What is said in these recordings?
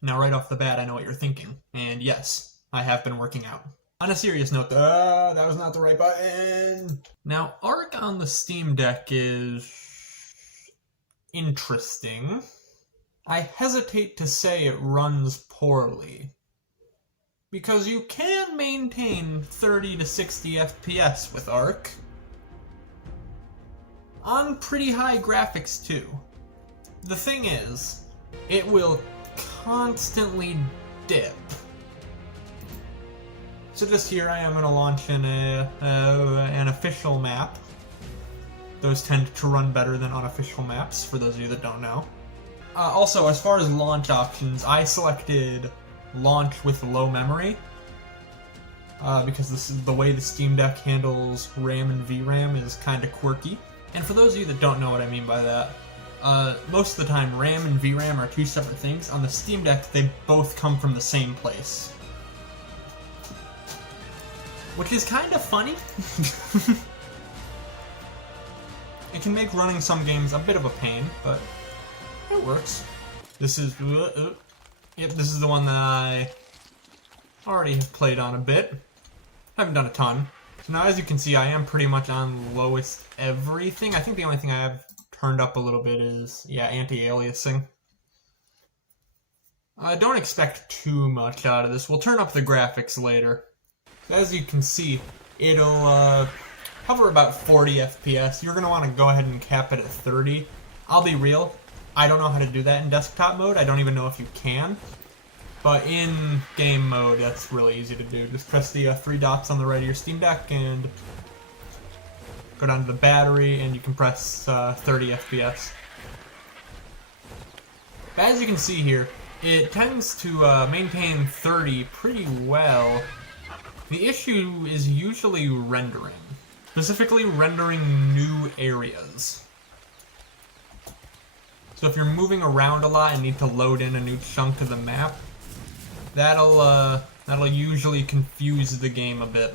Now right off the bat, I know what you're thinking. And yes, I have been working out. On a serious note, that was not the right button. Now, Arc on the Steam Deck is interesting. I hesitate to say it runs poorly, because you can maintain 30 to 60 FPS with Arc on pretty high graphics too. The thing is, it will constantly dip. So just here I am going to launch an official map. Those tend to run better than unofficial maps, for those of you that don't know. Also, as far as launch options, I selected launch with low memory, because this is the way the Steam Deck handles RAM and VRAM is kind of quirky. And for those of you that don't know what I mean by that, most of the time RAM and VRAM are two separate things. On the Steam Deck, they both come from the same place, which is kind of funny. It can make running some games a bit of a pain, but it works. This is yep, this is the one that I already have played on a bit. Haven't done a ton. So now, as you can see, I am pretty much on lowest everything. I think the only thing I have turned up a little bit is, yeah, anti-aliasing. Don't expect too much out of this. We'll turn up the graphics later. As you can see, it'll hover about 40 FPS. You're going to want to go ahead and cap it at 30. I'll be real, I don't know how to do that in desktop mode. I don't even know if you can. But in game mode, that's really easy to do. Just press the three dots on the right of your Steam Deck and go down to the battery, and you can press 30 FPS. But as you can see here, it tends to maintain 30 pretty well. The issue is usually rendering. Specifically rendering new areas. So if you're moving around a lot and need to load in a new chunk of the map, that'll usually confuse the game a bit.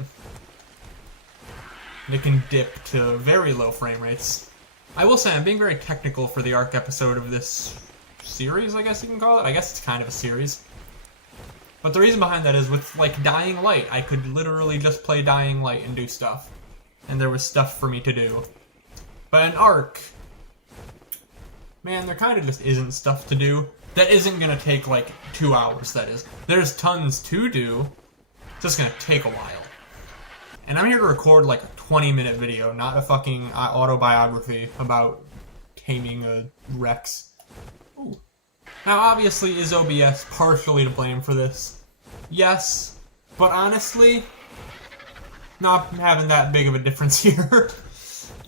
It can dip to very low frame rates. I will say I'm being very technical for the Arc episode of this series, I guess you can call it. I guess it's kind of a series. But the reason behind that is with, like, Dying Light, I could literally just play Dying Light and do stuff. And there was stuff for me to do. But in Arc, man, there kind of just isn't stuff to do. That isn't going to take, like, 2 hours, that is. There's tons to do. It's just going to take a while. And I'm here to record, like, a 20-minute video, not a fucking autobiography about taming a Rex. Ooh. Now, obviously, is OBS partially to blame for this? Yes, but honestly, not having that big of a difference here.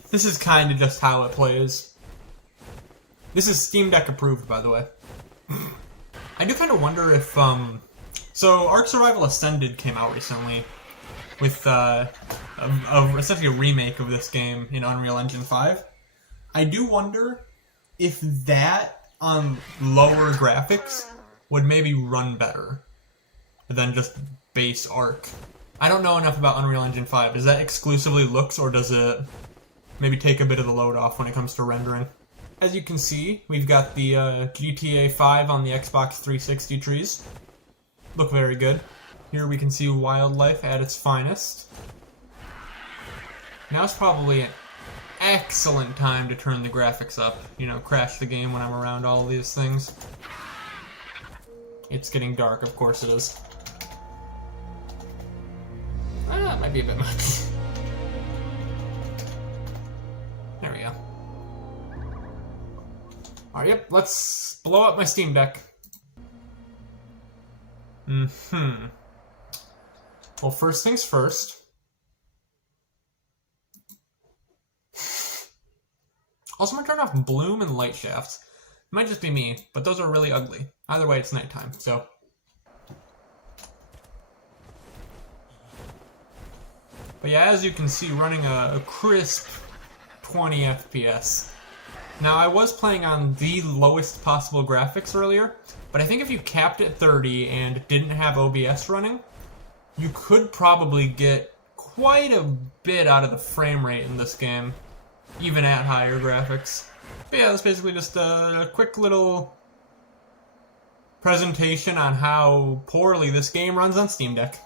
This is kind of just how it plays. This is Steam Deck approved, by the way. I do kind of wonder if, so Ark Survival Ascended came out recently with, essentially a remake of this game in Unreal Engine 5. I do wonder if that on lower graphics would maybe run better than just base Arc. I don't know enough about Unreal Engine 5. Does that exclusively looks, or does it maybe take a bit of the load off when it comes to rendering? As you can see, we've got the GTA 5 on the Xbox 360 trees. Look very good. Here we can see wildlife at its finest. Now it's probably an excellent time to turn the graphics up. You know, crash the game when I'm around all of these things. It's getting dark, of course it is. That might be a bit much. There we go. Alright, yep, let's blow up my Steam Deck. Well, first things first. Also, I'm gonna turn off bloom and light shafts. It might just be me, but those are really ugly. Either way, it's nighttime, so. But yeah, as you can see, running a crisp 20 FPS. Now, I was playing on the lowest possible graphics earlier, but I think if you capped at 30 and didn't have OBS running, you could probably get quite a bit out of the frame rate in this game, even at higher graphics. But yeah, that's basically just a quick little presentation on how poorly this game runs on Steam Deck.